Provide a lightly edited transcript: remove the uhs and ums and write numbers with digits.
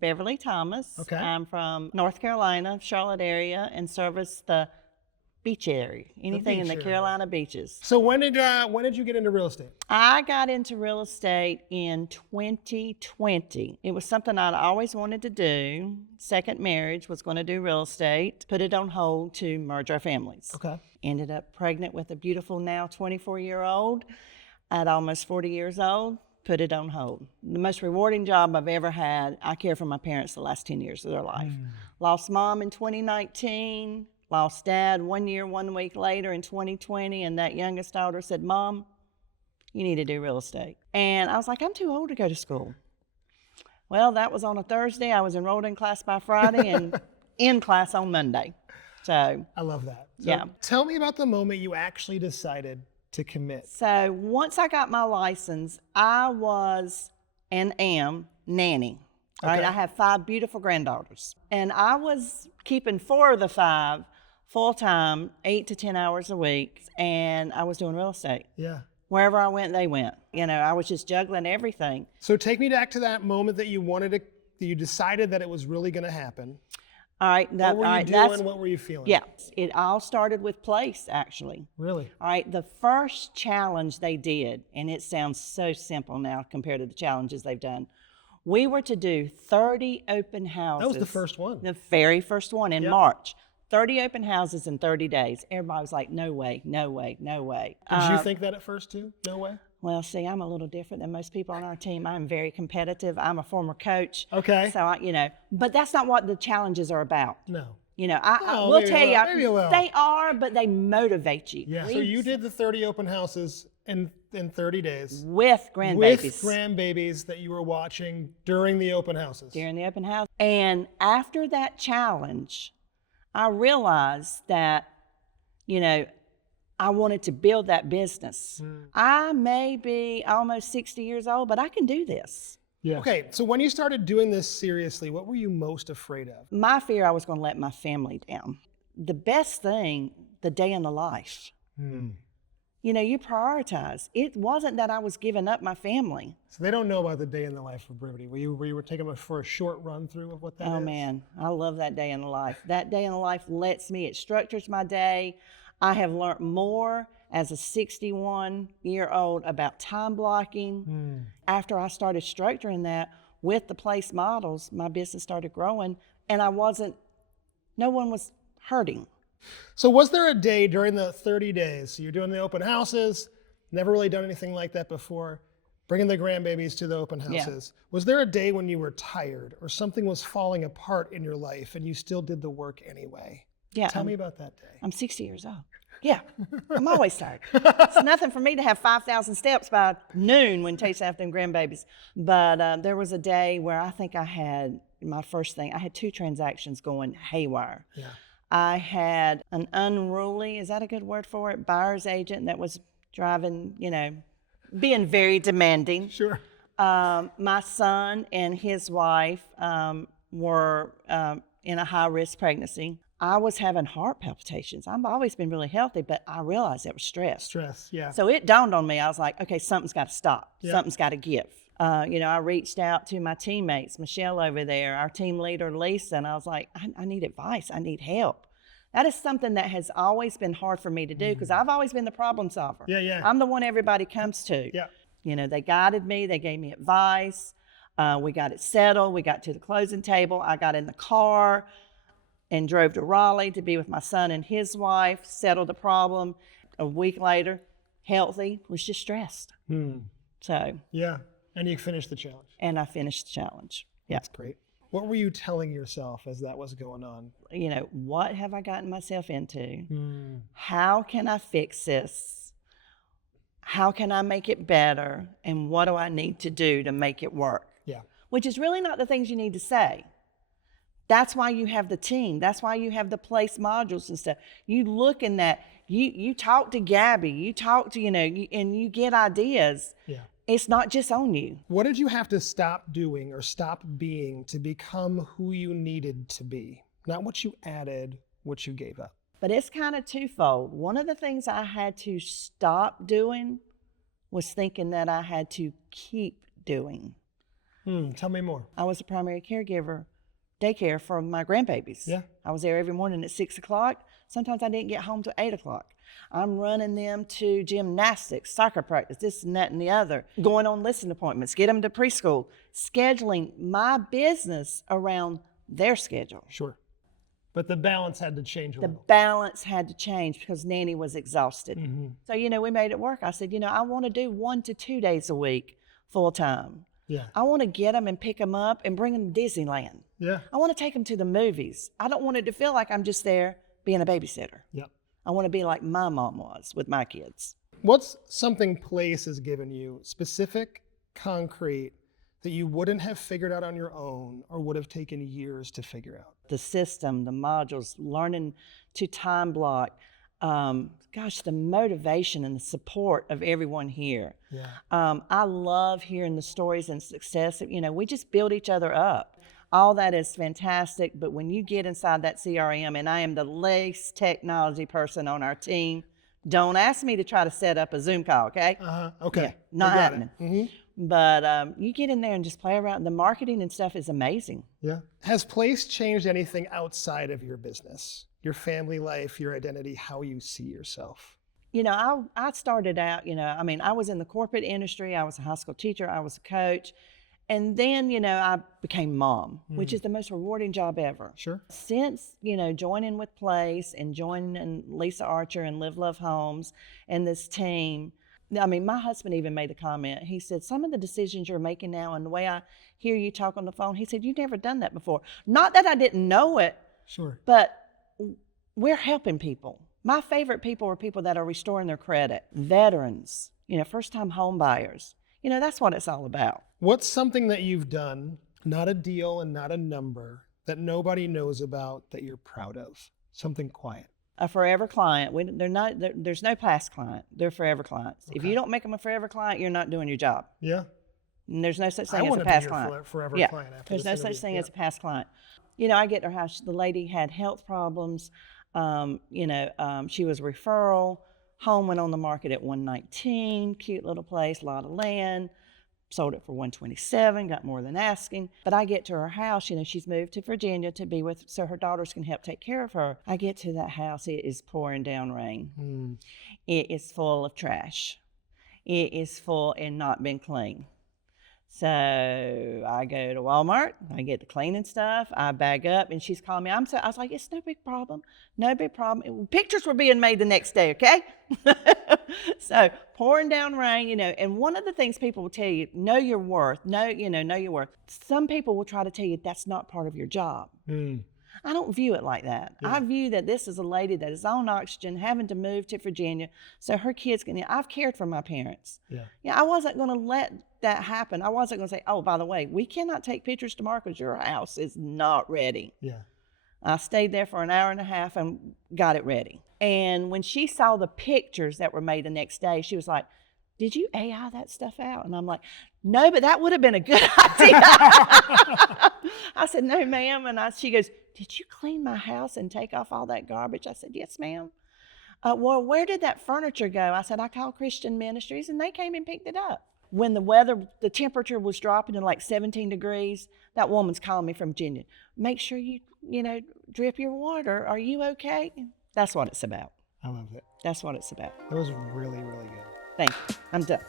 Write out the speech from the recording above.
Beverly Thomas. Okay. I'm from North Carolina, Charlotte area, and service the beach area, anything in beach the area. Carolina beaches. So when did you get into real estate? I got into real estate in 2020. It was something I'd always wanted to do. Second marriage, was going to do real estate. Put it on hold to merge our families. Okay. Ended up pregnant with a beautiful now 24-year-old at almost 40 years old. Put it on hold. The most rewarding job I've ever had. I cared for my parents the last 10 years of their life. Lost mom in 2019. Lost dad 1 year, 1 week later in 2020, and that youngest daughter said, Mom, you need to do real estate. And I was like, I'm too old to go to school. Well, that was on a Thursday. I was enrolled in class by Friday and in class on Monday. So I love that. So yeah. Tell me about the moment you actually decided to commit. So once I got my license, I was and am nanny. Right? Okay. I have 5 beautiful granddaughters. And I was keeping 4 of the 5 full-time, 8 to 10 hours a week, and I was doing real estate. Yeah. Wherever I went, they went. You know, I was just juggling everything. So take me back to that moment that you decided that it was really going to happen. All right. What were you doing? What were you feeling? Yeah. It all started with place, actually. Really? All right. The first challenge they did, and it sounds so simple now compared to the challenges they've done, we were to do 30 open houses. That was the first one. The very first one in Yep. March. 30 open houses in 30 days. Everybody was like, no way, no way, no way. Did you think that at first too? No way? Well, see, I'm a little different than most people on our team. I'm very competitive. I'm a former coach. Okay. So, but that's not what the challenges are about. No. I will tell you, maybe a little. they are, but they motivate you. Yeah. So you did the 30 open houses in 30 days. With grandbabies. With grandbabies that you were watching during the open houses. During the open house. And after that challenge, I realized that, I wanted to build that business. I may be almost 60 years old, but I can do this. Yeah. Okay, so when you started doing this seriously, what were you most afraid of? My fear, I was going to let my family down. The best thing, the day in the life. You prioritize. It wasn't that I was giving up my family. So they don't know about the day in the life of Brevity. Were you taking them for a short run through of what that is? Oh man, I love that day in the life. That day in the life it structures my day. I have learned more as a 61-year-old about time blocking. After I started structuring that with the place models, my business started growing, and no one was hurting. So was there a day during the 30 days, so you're doing the open houses, never really done anything like that before, bringing the grandbabies to the open houses. Yeah. Was there a day when you were tired or something was falling apart in your life and you still did the work anyway? Yeah. Tell me about that day. I'm 60 years old. Yeah, I'm always tired. It's nothing for me to have 5,000 steps by noon when Tate's after them grandbabies. But there was a day where I think I had my first thing. I had 2 transactions going haywire. Yeah. I had an unruly, is that a good word for it, buyer's agent that was driving, being very demanding. Sure. My son and his wife were in a high-risk pregnancy. I was having heart palpitations. I've always been really healthy, but I realized it was stress. Stress, yeah. So it dawned on me. I was like, okay, something's got to stop. Yeah. Something's got to give. I reached out to my teammates, Michelle over there, our team leader, Lisa, and I was like, I need advice. I need help. That is something that has always been hard for me to do because I've always been the problem solver. Yeah, yeah. I'm the one everybody comes to. Yeah. They guided me. They gave me advice. We got it settled. We got to the closing table. I got in the car and drove to Raleigh to be with my son and his wife, settled the problem. A week later, healthy, was just stressed. So. Yeah, and you finished the challenge. And I finished the challenge. Yeah. That's great. What were you telling yourself as that was going on? What have I gotten myself into? How can I fix this? How can I make it better? And what do I need to do to make it work? Yeah. Which is really not the things you need to say. That's why you have the team. That's why you have the place modules and stuff. You look in that, you talk to Gabby, you talk to, and you get ideas. Yeah. It's not just on you. What did you have to stop doing or stop being to become who you needed to be? Not what you added, what you gave up. But it's kind of twofold. One of the things I had to stop doing was thinking that I had to keep doing. Tell me more. I was a primary caregiver, daycare for my grandbabies. Yeah. I was there every morning at 6 o'clock. Sometimes I didn't get home till 8 o'clock. I'm running them to gymnastics, soccer practice, this and that and the other, going on listening appointments, get them to preschool, scheduling my business around their schedule. Sure. But the balance had to change a The little. balance had to change because Nanny was exhausted. Mm-hmm. So, we made it work. I said, I want to do 1 to 2 days a week full time. Yeah. I want to get them and pick them up and bring them to Disneyland. Yeah. I want to take them to the movies. I don't want it to feel like I'm just there being a babysitter. Yeah. I want to be like my mom was with my kids. What's something place has given you, specific, concrete, that you wouldn't have figured out on your own or would have taken years to figure out? The system, the modules, learning to time block, the motivation and the support of everyone here. Yeah. I love hearing the stories and success. We just build each other up. All that is fantastic, but when you get inside that CRM, and I am the least technology person on our team, don't ask me to try to set up a Zoom call, okay? Okay. Yeah, not happening. Mm-hmm. But you get in there and just play around. The marketing and stuff is amazing. Yeah. Has place changed anything outside of your business? Your family life, your identity, how you see yourself? I started out, I was in the corporate industry. I was a high school teacher. I was a coach. And then, I became mom, which is the most rewarding job ever. Sure. Since, joining with Place and joining Lisa Archer and Live Love Homes and this team, my husband even made the comment. He said, some of the decisions you're making now and the way I hear you talk on the phone, he said, you've never done that before. Not that I didn't know it, Sure. but we're helping people. My favorite people are people that are restoring their credit, veterans, first-time home buyers. That's what it's all about. What's something that you've done, not a deal and not a number, that nobody knows about that you're proud of? Something quiet. A forever client. There's no past client. They're forever clients. Okay. If you don't make them a forever client, you're not doing your job. Yeah. And there's no such thing I as want a to be past your client. forever client after There's this no such interview. thing Yeah. as a past client. I get to her house. The lady had health problems. She was a referral. Home went on the market at 119. Cute little place, a lot of land. Sold it for 127, got more than asking. But I get to her house, she's moved to Virginia to be with, so her daughters can help take care of her. I get to that house, it is pouring down rain. It is full of trash. It is full and not been cleaned. So I go to Walmart, I get the cleaning stuff, I bag up, and she's calling me. I was like, it's no big problem, no big problem. Pictures were being made the next day, okay? So pouring down rain, and one of the things people will tell you, know your worth, know your worth. Some people will try to tell you that's not part of your job. I don't view it like that. Yeah. I view that this is a lady that is on oxygen, having to move to Virginia, so her kids can. I've cared for my parents. Yeah. I wasn't going to let that happen. I wasn't going to say, oh, by the way, we cannot take pictures tomorrow because your house is not ready. Yeah. I stayed there for an hour and a half and got it ready. And when she saw the pictures that were made the next day, she was like, did you AI that stuff out? And I'm like, no, but that would have been a good idea. I said, no, ma'am. And she goes, did you clean my house and take off all that garbage? I said, yes, ma'am. Well, where did that furniture go? I said, I called Christian Ministries and they came and picked it up. When the temperature was dropping to like 17 degrees, that woman's calling me from Virginia. Make sure you drip your water. Are you okay? That's what it's about. I love it. That's what it's about. That was really, really good. Thank you. I'm done.